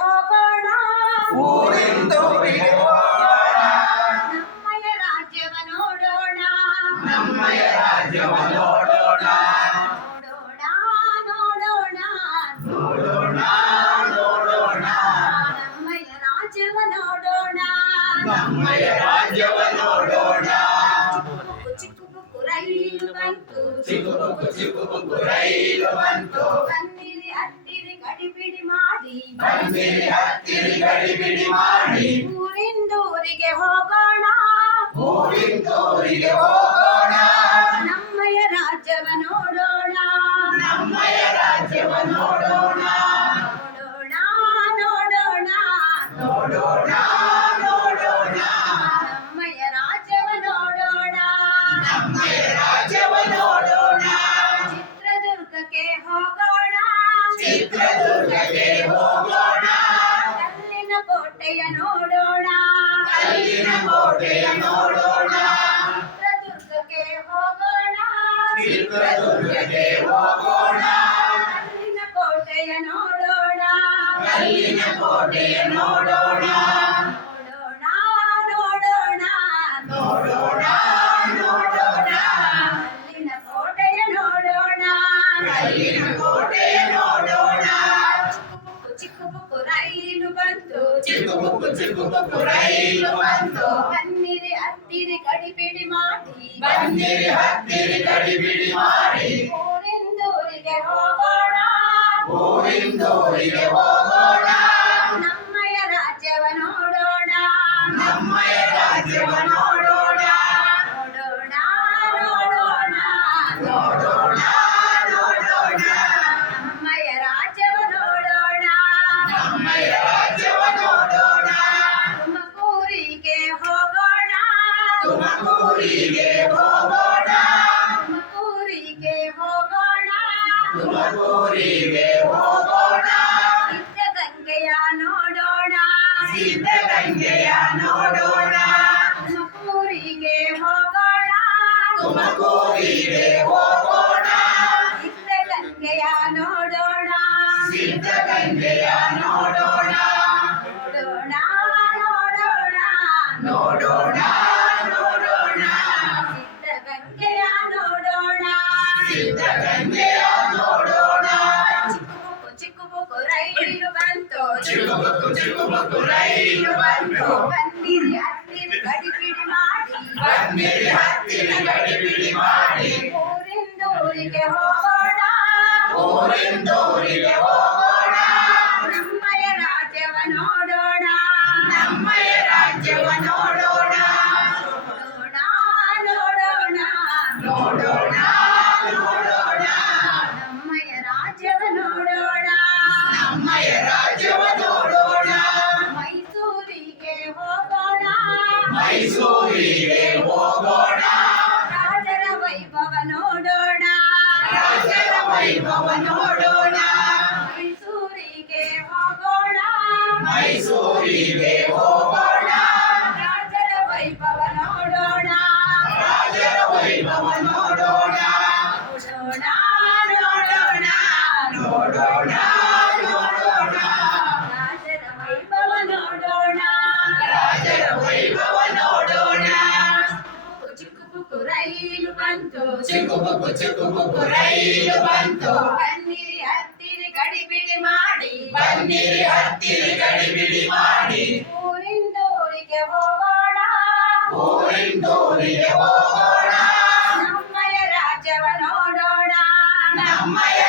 ಹೋಗೋಣ ಊರಿಂದೂರಿಗೆ ಹೋಗೋಣ ನಮ್ಮಯ ರಾಜ್ಯವ ನೋಡೋಣ ನಮ್ಮಯ ರಾಜ್ಯವ ನೋಡೋಣ ನೋಡೋಣ ನೋಡೋಣ ನೋಡೋಣ ನೋಡೋಣ ನಮ್ಮಯ ರಾಜ್ಯವ ನೋಡೋಣ ನಮ್ಮಯ ರಾಜ್ಯವ ನೋಡೋಣ ಚಿಕ್ಕು ಬುಕ್ಕು ರೈಲು ಬಂತು ಚಿಕ್ಕುಬುಕ್ಕು ರೈಲು ಬಂತು ಬನ್ನಿರಿ ಹತ್ತಿರಿ ಗಡಿಬಿಡಿ ಮಾಡಿ ಬನ್ನಿರಿ ಹತ್ತಿರಿ ಗಡಿಬಿಡಿ ಮಾಡಿ ಊರಿಂದೂರಿಗೆ ಹೋಗೋಣ ಊರಿಂದೂರಿಗೆ ಹೋಗೋಣ ನಮ್ಮಯ ರಾಜ್ಯವ ನೋಡೋಣ ನಮ್ಮಯ ರಾಜ್ಯವ ನೋಡೋಣ ನೋಡೋಣ ನೋಡೋಣ ನೋಡೋಣ ನಮ್ಮಯ ರಾಜ್ಯವ ನೋಡೋಣ ನಮ್ಮಯ ರಾಜ್ಯವ ನೋಡೋಣ ಚಿತ್ರದುರ್ಗಕ್ಕೆ ಹೋಗೋಣ ಚಿತ್ರದುರ್ಗಕ್ಕೆ ಹೋಗೋಣ ಕಲ್ಲಿನ ಕೋಟೆಯ ನೋಡೋಣ ಕಲ್ಲಿನ ಕೋಟೆಯ ನೋಡೋಣ ಚಿತ್ರದುರ್ಗಕ್ಕೆ ಹೋಗೋಣ ಚಿತ್ರದುರ್ಗಕ್ಕೆ ಹೋಗೋಣ ಕಲ್ಲಿನ ಕೋಟೆಯ ನೋಡೋಣ ಕಲ್ಲಿನ ಕೋಟೆಯ ನೋಡೋಣ ನೋಡೋಣ ನೋಡೋಣ ನೋಡೋಣ ಕಲ್ಲಿನ ಕೋಟೆಯ ನೋಡೋಣ ಕಲ್ಲಿನ ಕೋಟೆಯ ನೋಡೋಣ ಚಿಕ್ಕು ಬುಕ್ಕು ರೈಲು ಬಂತು ಚಿಕ್ಕುಬುಕ್ಕು ರೈಲು ಬಂತು ಬನ್ನಿರಿ ಹತ್ತಿರಿ ಗಡಿಬಿಡಿ ಮಾಡಿ ಬನ್ನಿರಿ ಹತ್ತಿರಿ ಗಡಿಬಿಡಿ ಮಾಡಿ ಊರಿಂದೂರಿಗೆ ಹೋಗೋಣ ಊರಿಂದೂರಿಗೆ ಹೋಗೋಣ ನಮ್ಮಯ ರಾಜ್ಯವ ನೋಡೋಣ ನಮ್ಮಯ ರಾಜ್ಯವ ನೋಡೋಣ ನೋಡೋಣ ನೋಡೋಣ ನೋಡೋಣ ನಮ್ಮಯ ರಾಜ್ಯವ ನೋಡೋಣ ನಮ್ಮಯ ರಾಜ್ಯವ ನೋಡೋಣ ತುಮಕೂರಿಗೆ ಹೋಗೋಣ ತುಮಕೂರಿಗೆ ಹೋಗೋಣ ತುಮಕೂರಿಗೆ ಹೋಗೋಣ ತುಮಕೂರಿಗೆ ಹೋಗೋಣ ಸಿದ್ಧಗಂಗೆಯ ನೋಡೋಣ ಸಿದ್ಧಗಂಗೆಯ ನೋಡೋಣ ತುಮಕೂರಿಗೆ ಹೋಗೋಣ ತುಮಕೂರಿಗೆ ಹೋಗೋಣ ಸಿದ್ಧಗಂಗೆಯ ನೋಡೋಣ ಸಿದ್ಧಗಂಗೆಯ ನೋಡೋಣ ನೋಡೋಣ ನೋಡೋಣ ನೋಡೋಣ ಸಿದ್ಧಗಂಗೆಯ ನೋಡೋಣ ಸಿದ್ಧಗಂಗೆಯ ನೋಡೋಣ ಚಿಕ್ಕು ಬುಕ್ಕು ರೈಲು ಬಂತು ಚಿಕ್ಕುಬುಕ್ಕು ರೈಲು ಬಂತು ಬನ್ನಿರಿ ಹತ್ತಿರಿ ಗಡಿಬಿಡಿ ಮಾಡಿ ಬನ್ನಿರಿ ಹತ್ತಿರಿ ಗಡಿಬಿಡಿ ಮಾಡಿ ಊರಿಂದೂರಿಗೆ ಹೋಗೋಣ ಊರಿಂದೂರಿಗೆ ಹೋಗೋಣ ನಮ್ಮಯ ರಾಜ್ಯವ ನೋಡೋಣ ನಮ್ಮಯ ರಾಜ್ಯವ ನೋಡೋಣ ನೋಡೋಣ ನೋಡೋಣ ನೋಡೋಣ ನಮ್ಮಯ ರಾಜ್ಯವ ನೋಡೋಣ ನಮ್ಮಯ ರಾಜ್ಯವ ನೋಡೋಣ ಮೈಸೂರಿಗೆ ಹೋಗೋಣ ಮೈಸೂರಿಗೆ ಹೋಗೋಣ ರಾಜರ ವೈಭವ ನೋಡೋಣ ರಾಜರ ವೈಭವ ನೋಡೋಣ ಮೈಸೂರಿಗೆ ಹೋಗೋಣ ಮೈಸೂರಿಗೆ ಹೋಗೋಣ ರಾಜರ ವೈಭವ ನೋಡೋಣ ರಾಜರ ವೈಭವ ನೋಡೋಣ ನೋಡೋಣ ನೋಡೋಣ ನೋಡೋಣ ರಾಜರ ವೈಭವ ನೋಡೋಣ ರಾಜರ ವೈಭವ ನೋಡೋಣ ಚಿಕ್ಕು ಬುಕ್ಕು ರೈಲು ಬಂತು ಚಿಕ್ಕುಬುಕ್ಕು ರೈಲು ಬಂತು ಬನ್ನಿರಿ ಹತ್ತಿರಿ ಗಡಿಬಿಡಿ ಮಾಡಿ ಬನ್ನಿರಿ ಹತ್ತಿರಿ ಗಡಿಬಿಡಿ ಮಾಡಿ ಊರಿಂದೂರಿಗೆ ಹೋಗೋಣ ಊರಿಂದೂರಿಗೆ ಹೋಗೋಣ ನಮ್ಮಯ ರಾಜ್ಯವ ನೋಡೋಣ ನಮ್ಮಯ